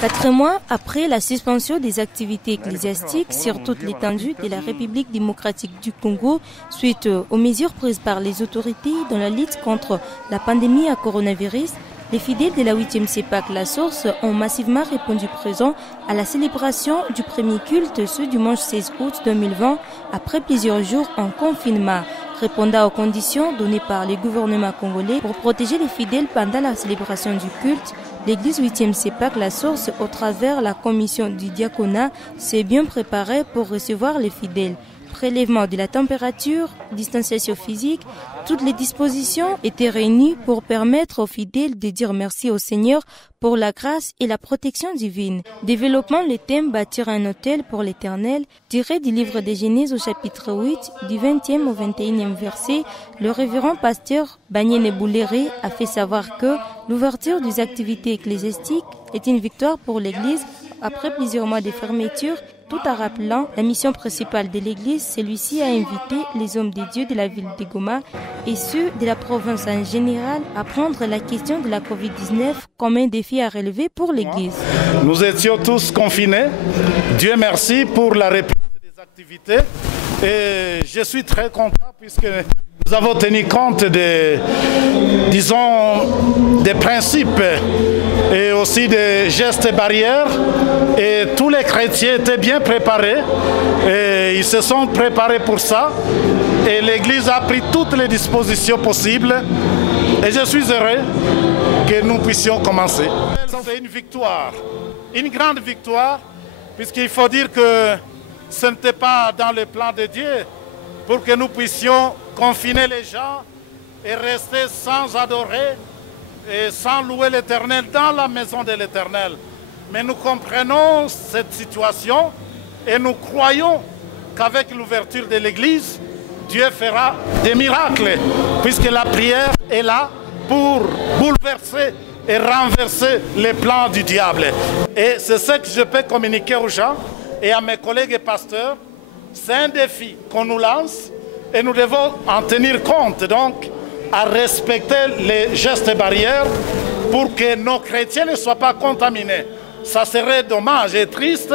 4 mois après la suspension des activités ecclésiastiques sur toute l'étendue de la République démocratique du Congo, suite aux mesures prises par les autorités dans la lutte contre la pandémie à coronavirus, les fidèles de la 8e CEPAC La Source ont massivement répondu présent à la célébration du premier culte ce dimanche 16 août 2020 après plusieurs jours en confinement, répondant aux conditions données par le gouvernement congolais pour protéger les fidèles pendant la célébration du culte. L'église 8e CEPAC La Source, au travers la commission du diaconat, s'est bien préparée pour recevoir les fidèles. Prélèvement de la température, distanciation physique, toutes les dispositions étaient réunies pour permettre aux fidèles de dire merci au Seigneur pour la grâce et la protection divine. Développant le thème bâtir un autel pour l'Éternel, tiré du livre de Genèse au chapitre 8, du 20e au 21e verset, le révérend pasteur Banyene Bouléré a fait savoir que l'ouverture des activités ecclésiastiques est une victoire pour l'Église après plusieurs mois de fermeture. Tout en rappelant la mission principale de l'Église, celui-ci a invité les hommes de Dieu de la ville de Goma et ceux de la province en général à prendre la question de la COVID-19 comme un défi à relever pour l'Église. Nous étions tous confinés. Des merci pour la reprise des activités. Et je suis très content puisque nous avons tenu compte des principes et aussi des gestes barrières. Et tous les chrétiens étaient bien préparés. Et ils se sont préparés pour ça. Et l'Église a pris toutes les dispositions possibles. Et je suis heureux que nous puissions commencer. C'est une victoire, une grande victoire, puisqu'il faut dire que ce n'était pas dans le plan de Dieu pour que nous puissions confiner les gens et rester sans adorer et sans louer l'Éternel dans la maison de l'Éternel. Mais nous comprenons cette situation et nous croyons qu'avec l'ouverture de l'Église, Dieu fera des miracles, puisque la prière est là pour bouleverser et renverser les plans du diable. Et c'est ce que je peux communiquer aux gens et à mes collègues et pasteurs. C'est un défi qu'on nous lance et nous devons en tenir compte, donc à respecter les gestes barrières pour que nos chrétiens ne soient pas contaminés. Ça serait dommage et triste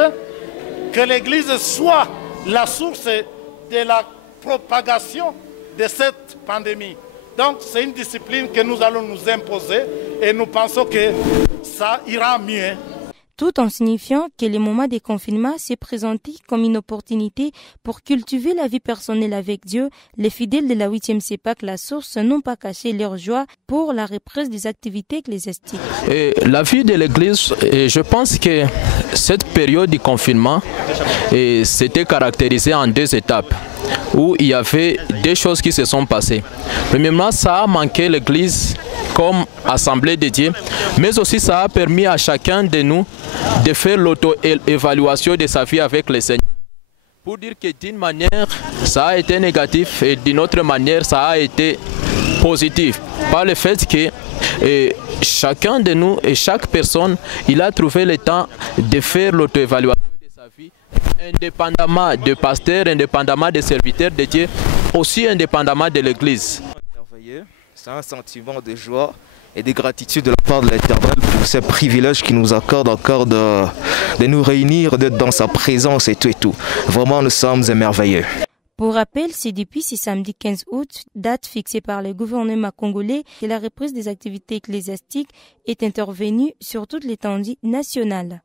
que l'Église soit la source de la propagation de cette pandémie. Donc c'est une discipline que nous allons nous imposer et nous pensons que ça ira mieux. Tout en signifiant que le moment des confinements s'est présenté comme une opportunité pour cultiver la vie personnelle avec Dieu, les fidèles de la 8e CEPAC La Source n'ont pas caché leur joie pour la reprise des activités ecclésiastiques. La vie de l'Église, je pense que cette période du confinement s'était caractérisée en 2 étapes, où il y avait 2 choses qui se sont passées. Premièrement, ça a manqué l'Église comme assemblée de Dieu, mais aussi ça a permis à chacun de nous de faire l'auto-évaluation de sa vie avec le Seigneur. Pour dire que d'une manière, ça a été négatif et d'une autre manière, ça a été positif. Par le fait que chacun de nous et chaque personne, il a trouvé le temps de faire l'auto-évaluation de sa vie, indépendamment de pasteurs, indépendamment des serviteurs de Dieu, aussi indépendamment de l'Église. C'est un sentiment de joie et de gratitude de la part de l'Éternel pour ce privilège qu'il nous accorde encore de nous réunir, d'être dans sa présence et tout. Vraiment, nous sommes émerveillés. Pour rappel, c'est depuis ce samedi 15 août, date fixée par le gouvernement congolais, que la reprise des activités ecclésiastiques est intervenue sur toute l'étendue nationale.